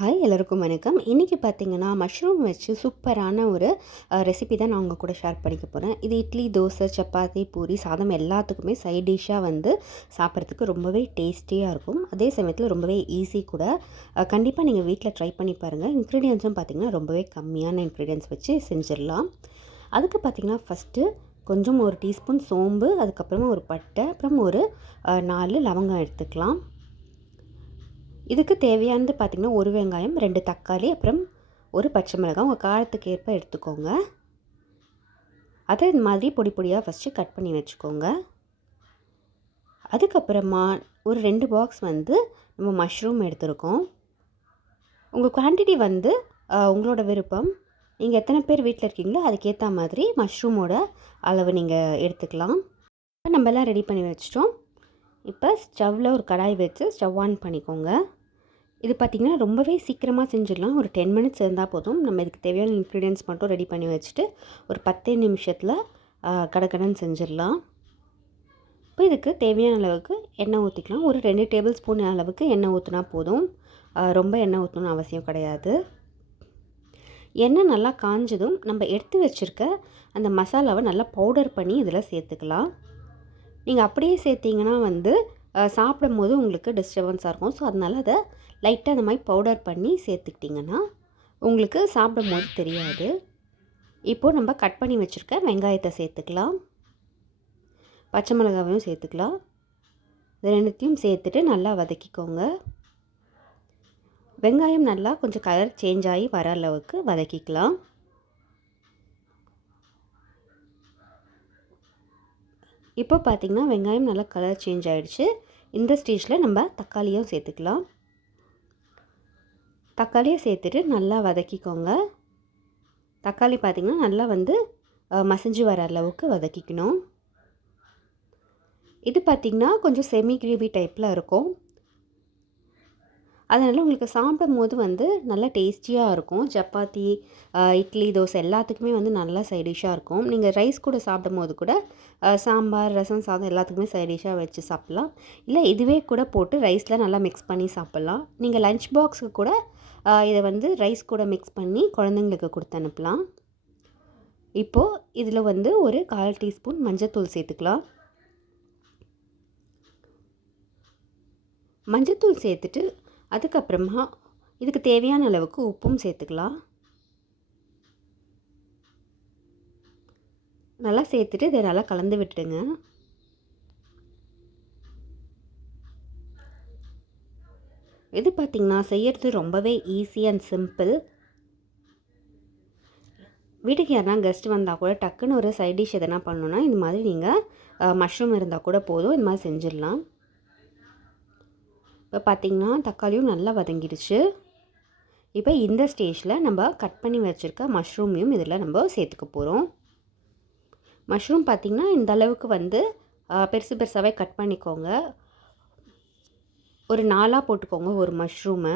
Hi எல்லாருக்கும் வணக்கம். இன்றைக்கி பார்த்தீங்கன்னா மஷ்ரூம் வச்சு சூப்பரான ஒரு ரெசிபி தான் நான் உங்கள் கூட ஷேர் பண்ணிக்க போகிறேன் இது இட்லி தோசை சப்பாத்தி பூரி சாதம் எல்லாத்துக்குமே சைட் டிஷ்ஷாக வந்து சாப்பிட்றதுக்கு ரொம்பவே டேஸ்டியாக இருக்கும். அதே சமயத்தில் ரொம்பவே ஈஸி கூட. கண்டிப்பாக நீங்கள் வீட்டில் ட்ரை பண்ணி பாருங்கள் இன்க்ரீடியன்ஸும் பார்த்திங்கன்னா ரொம்பவே கம்மியான இன்க்ரீடியன்ஸ் வச்சு செஞ்சிடலாம். அதுக்கு பார்த்திங்கன்னா ஃபஸ்ட்டு கொஞ்சம் ஒரு டீஸ்பூன் சோம்பு அதுக்கப்புறமா ஒரு பட்டை அப்புறம் ஒரு நாலு லவங்கம் எடுத்துக்கலாம். இதுக்கு தேவையானது பார்த்திங்கன்னா ஒரு வெங்காயம் ரெண்டு தக்காளி அப்புறம் ஒரு பச்சை மிளகாய். உங்கள் காரத்துக்கு ஏற்ப எடுத்துக்கோங்க. அதை இந்த மாதிரி பொடி பொடியாக ஃபஸ்ட்டு கட் பண்ணி வச்சுக்கோங்க. அதுக்கப்புறமா ஒரு ரெண்டு பாக்ஸ் வந்து நம்ம மஷ்ரூம் எடுத்திருக்கோம். உங்கள் குவான்டிட்டி வந்து உங்களோட விருப்பம். நீங்கள் எத்தனை பேர் வீட்டில் இருக்கீங்களோ அதுக்கேற்ற மாதிரி மஷ்ரூமோட அளவு நீங்கள் எடுத்துக்கலாம். இப்போ நம்ம எல்லாம் ரெடி பண்ணி வச்சிட்டோம். இப்போ ஸ்டவ்வில் ஒரு கடாய் வச்சு ஸ்டவ் ஆன் பண்ணிக்கோங்க. இது பார்த்திங்கன்னா ரொம்பவே சீக்கிரமாக செஞ்சிடலாம். ஒரு டென் மினிட்ஸ் இருந்தால் போதும். நம்ம இதுக்கு தேவையான இன்க்ரீடியன்ஸ் மட்டும் ரெடி பண்ணி வச்சுட்டு ஒரு பத்தே நிமிஷத்தில் கடக்கடன் செஞ்சிடலாம். இப்போ இதுக்கு தேவையான அளவுக்கு எண்ணெய் ஊற்றிக்கலாம் ஒரு ரெண்டு டேபிள் ஸ்பூன் அளவுக்கு எண்ணெய் ஊற்றினா போதும். ரொம்ப எண்ணெய் ஊற்றணும்னு அவசியம் கிடையாது. எண்ணெய் நல்லா காஞ்சதும் நம்ம எடுத்து வச்சுருக்க அந்த மசாலாவை நல்லா பவுடர் பண்ணி இதில் சேர்த்துக்கலாம். நீங்கள் அப்படியே சேர்த்திங்கன்னா வந்து சாப்பிடும் போது உங்களுக்கு டிஸ்டர்பன்ஸாக இருக்கும். ஸோ அதனால் அதை லைட்டாக அந்த மாதிரி பவுடர் பண்ணி சேர்த்துக்கிட்டிங்கன்னா உங்களுக்கு சாப்பிடும் போது தெரியாது. இப்போது நம்ம கட் பண்ணி வச்சுருக்க வெங்காயத்தை சேர்த்துக்கலாம். பச்சை மிளகாவையும் சேர்த்துக்கலாம். இது ரெண்டுத்தையும் சேர்த்துட்டு நல்லா வதக்கிக்கோங்க. வெங்காயம் நல்லா கொஞ்சம் கலர் சேஞ்ச் ஆகி வர அளவுக்கு வதக்கிக்கலாம். இப்போ பார்த்திங்கன்னா வெங்காயம் நல்லா கலர் சேஞ்ச் ஆகிடுச்சு இந்த ஸ்டேஜில் நம்ம தக்காளியும் சேர்த்துக்கலாம். தக்காளியை சேர்த்துட்டு நல்லா வதக்கிக்கோங்க. தக்காளி பார்த்திங்கன்னா நல்லா வந்து மசிஞ்சு வர அளவுக்கு வதக்கிக்கணும். இது பார்த்திங்கன்னா கொஞ்சம் செமி கிரேவி டைப்பில் இருக்கும். அதனால் உங்களுக்கு சாப்பிடும் போது வந்து நல்லா டேஸ்டியாக இருக்கும். சப்பாத்தி இட்லி தோசை எல்லாத்துக்குமே வந்து நல்லா சைட் டிஷ்ஷாக இருக்கும். நீங்கள் ரைஸ் கூட சாப்பிடும் போது கூட சாம்பார் ரசம் சாதம் எல்லாத்துக்குமே சைட் டிஷ்ஷாக வச்சு சாப்பிட்லாம். இல்லை இதுவே கூட போட்டு ரைஸில் நல்லா மிக்ஸ் பண்ணி சாப்பிட்லாம். நீங்கள் லஞ்ச் பாக்ஸுக்கு கூட இதை வந்து ரைஸ் கூட மிக்ஸ் பண்ணி குழந்தைங்களுக்கு கொடுத்து அனுப்பலாம். இப்போது இதில் வந்து ஒரு கால் டீஸ்பூன் மஞ்சத்தூள் சேர்த்துக்கலாம். மஞ்சத்தூள் சேர்த்துட்டு அதுக்கப்புறமா இதுக்கு தேவையான அளவுக்கு உப்பும் சேர்த்துக்கலாம். நல்லா சேர்த்துட்டு இதை நல்லா கலந்து விட்டுடுங்க. இது பார்த்திங்கன்னா செய்யறது ரொம்பவே ஈஸி அண்ட் சிம்பிள் வீட்டுக்கு யாருனா கெஸ்ட் வந்தால் கூட டக்குன்னு ஒரு சைட் டிஷ் எதனா பண்ணணுன்னா இந்த மாதிரி நீங்கள் மஷ்ரூம் இருந்தால் கூட போதும். இந்த மாதிரி செஞ்சிடலாம். இப்போ பார்த்திங்கன்னா தக்காளியும் நல்லா வதங்கிடுச்சு. இப்போ இந்த ஸ்டேஜில் நம்ம கட் பண்ணி வச்சுருக்க மஷ்ரூமையும் இதில் நம்ம சேர்த்துக்க போகிறோம் மஷ்ரூம் பார்த்திங்கன்னா இந்த அளவுக்கு வந்து பெருசு பெருசாகவே கட் பண்ணிக்கோங்க. ஒரு நாலாக போட்டுக்கோங்க ஒரு மஷ்ரூமை.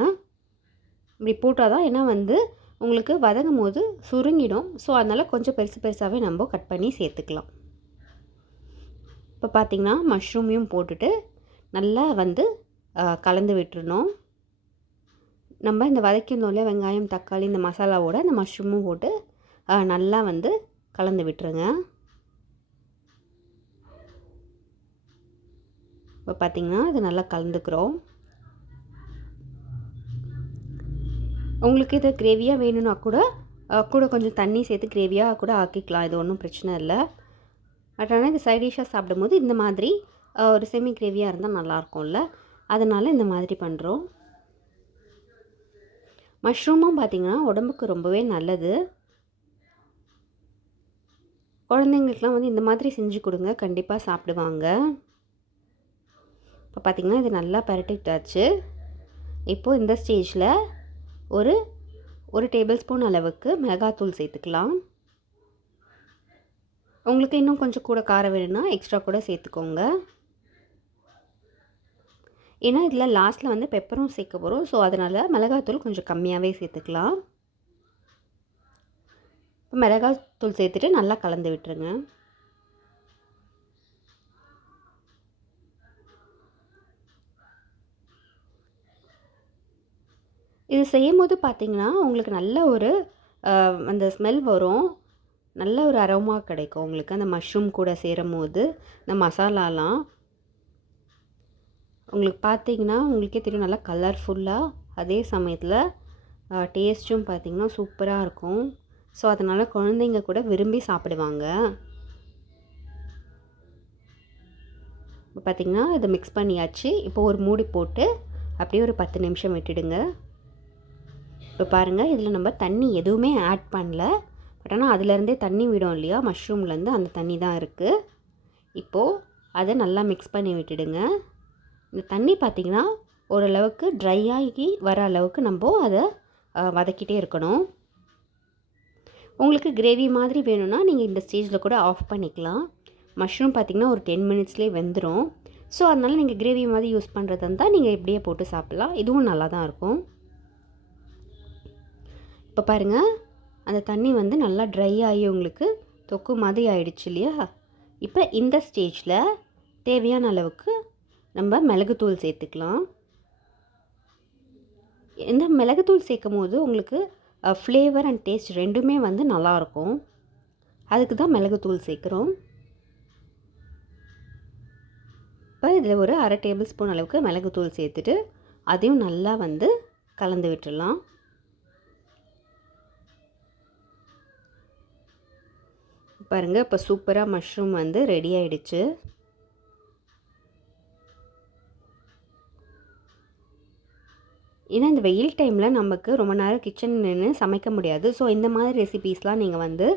இப்படி போட்டால் தான் ஏன்னா வந்து உங்களுக்கு வதங்கும் போது சுருங்கிடும். ஸோ அதனால் கொஞ்சம் பெருசு பெருசாகவே நம்ம கட் பண்ணி சேர்த்துக்கலாம். இப்போ பார்த்திங்கன்னா மஷ்ரூமையும் போட்டுட்டு நல்லா வந்து கலந்து விட்டுருணும் நம்ம இந்த வதக்கியிருந்தோம் இல்லையா வெங்காயம் தக்காளி இந்த மசாலாவோட இந்த மஷ்ரூமும் போட்டு நல்லா வந்து கலந்து விட்டுருங்க. இப்போ பார்த்திங்கன்னா இது நல்லா கலந்துக்கிறோம். உங்களுக்கு இது கிரேவியாக வேணும்னா கூட கூட கொஞ்சம் தண்ணி சேர்த்து கிரேவியாக கூட ஆக்கிக்கலாம். இது ஒன்றும் பிரச்சனை இல்லை. பட் ஆனால் இது சைட் டிஷ்ஷாக சாப்பிடும்போது இந்த மாதிரி ஒரு செமி கிரேவியாக இருந்தால் நல்லாயிருக்கும்ல அதனால் இந்த மாதிரி பண்ணுறோம் மஷ்ரூமும் பார்த்திங்கன்னா உடம்புக்கு ரொம்பவே நல்லது. குழந்தைங்களுக்குலாம் வந்து இந்த மாதிரி செஞ்சு கொடுங்க. கண்டிப்பாக சாப்பிடுவாங்க. இப்போ பார்த்திங்கன்னா இது நல்லா பரட்டிட்டாச்சு. இப்போது இந்த ஸ்டேஜில் ஒரு ஒரு டேபிள் ஸ்பூன் அளவுக்கு மிளகாத்தூள் சேர்த்துக்கலாம். உங்களுக்கு இன்னும் கொஞ்சம் கூட காரம் வேணும்னா எக்ஸ்ட்ரா கூட சேர்த்துக்கோங்க. ஏன்னா இதில் லாஸ்ட்டில் வந்து பெப்பரும் சேர்க்க போகிறோம் ஸோ அதனால் மிளகாத்தூள் கொஞ்சம் கம்மியாகவே சேர்த்துக்கலாம். இப்போ மிளகாத்தூள் சேர்த்துட்டு நல்லா கலந்து விட்டுருங்க. இது செய்யும் போது பார்த்தீங்கன்னா உங்களுக்கு நல்ல ஒரு அந்த ஸ்மெல் வரும். நல்ல ஒரு அரோமா கிடைக்கும். உங்களுக்கு அந்த மஷ்ரூம் கூட சேரும் போது இந்த மசாலாலாம். உங்களுக்கு பார்த்தீங்கன்னா உங்களுக்கே தெரியும் நல்லா கலர்ஃபுல்லாக அதே சமயத்தில் டேஸ்ட்டும் பார்த்தீங்கன்னா சூப்பராக இருக்கும். ஸோ அதனால் குழந்தைங்க கூட விரும்பி சாப்பிடுவாங்க. இப்போ பார்த்தீங்கன்னா இதை மிக்ஸ் பண்ணியாச்சு. இப்போ ஒரு மூடி போட்டு அப்படியே ஒரு பத்து நிமிஷம் விட்டுடுங்க. இப்போ பாருங்கள் இதில் நம்ம தண்ணி எதுவுமே ஆட் பண்ணல. பட் ஆனால் அதுலேருந்தே தண்ணி விடும் இல்லையா? மஷ்ரூம்லேருந்து அந்த தண்ணி தான் இருக்குது இப்போது அதை நல்லா மிக்ஸ் பண்ணி விட்டுடுங்க. இந்த தண்ணி பார்த்திங்கன்னா ஓரளவுக்கு ட்ரை ஆகி வர அளவுக்கு நம்ம அதை வதக்கிட்டே இருக்கணும். உங்களுக்கு கிரேவி மாதிரி வேணும்னா நீங்கள் இந்த ஸ்டேஜில் கூட ஆஃப் பண்ணிக்கலாம். மஷ்ரூம் பார்த்திங்கன்னா ஒரு டென் மினிட்ஸ்லேயே வெந்துடும் ஸோ அதனால் நீங்கள் கிரேவி மாதிரி யூஸ் பண்ணுறதா இருந்தால் நீங்கள் இப்படியே போட்டு சாப்பிட்லாம். இதுவும் நல்லா தான் இருக்கும். இப்போ பாருங்கள் அந்த தண்ணி வந்து நல்லா ட்ரை ஆகி உங்களுக்கு தொக்கு மாதிரி ஆயிடுச்சு இல்லையா? இப்போ இந்த ஸ்டேஜில் தேவையான அளவுக்கு நம்ம மிளகுத்தூள் சேர்த்துக்கலாம். இந்த மிளகுத்தூள் சேர்க்கும் போது உங்களுக்கு ஃப்ளேவர் அண்ட் டேஸ்ட் ரெண்டுமே வந்து நல்லாயிருக்கும். அதுக்கு தான் மிளகுத்தூள் சேர்க்குறோம். இப்போ இதில் ஒரு அரை டேபிள் ஸ்பூன் அளவுக்கு மிளகுத்தூள் சேர்த்துட்டு அதையும் நல்லா வந்து கலந்து விட்டுடலாம். பாருங்கள் இப்போ சூப்பராக மஷ்ரூம் வந்து ரெடி ஆகிடுச்சு ஏன்னா இந்த வெயில் டைமில் நமக்கு ரொம்ப நேரம் கிச்சன் நின்று சமைக்க முடியாது. ஸோ இந்த மாதிரி ரெசிபீஸ்லாம் நீங்கள் வந்து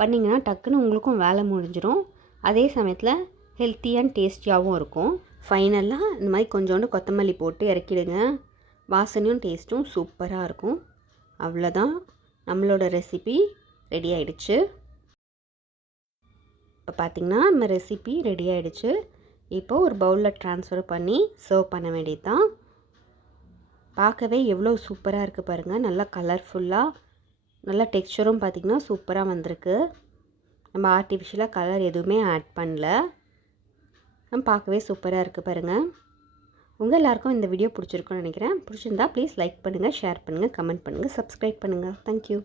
பண்ணிங்கன்னா டக்குன்னு உங்களுக்கும் வேலை முடிஞ்சிடும் அதே சமயத்தில் ஹெல்த்தி அண்ட் டேஸ்டியாகவும் இருக்கும். ஃபைனலாக இந்த மாதிரி கொஞ்சோண்டு கொத்தமல்லி போட்டு இறக்கிடுங்க. வாசனையும் டேஸ்ட்டும் சூப்பராக இருக்கும். அவ்வளோதான். நம்மளோட ரெசிபி ரெடி ஆகிடுச்சு இப்போ பார்த்திங்கன்னா நம்ம ரெசிபி ரெடி ஆகிடுச்சு இப்போது ஒரு பவுலில் ட்ரான்ஸ்ஃபர் பண்ணி சர்வ் பண்ண வேண்டியது தான் பார்க்கவே எவ்வளோ சூப்பராக இருக்குது பாருங்கள் நல்லா கலர்ஃபுல்லாக நல்லா டெக்ஸ்சரும் பார்த்திங்கன்னா சூப்பராக வந்திருக்கு. நம்ம ஆர்டிஃபிஷியலாக கலர் எதுவுமே ஆட் பண்ணல. நம்ம பார்க்கவே சூப்பராக இருக்குது பாருங்கள் உங்கள் எல்லாேருக்கும் இந்த வீடியோ பிடிச்சிருக்குன்னு நினைக்கிறேன். பிடிச்சிருந்தா ப்ளீஸ் லைக் பண்ணுங்கள் ஷேர் பண்ணுங்கள் கமெண்ட் பண்ணுங்கள் சப்ஸ்கிரைப் பண்ணுங்கள் தேங்க்யூ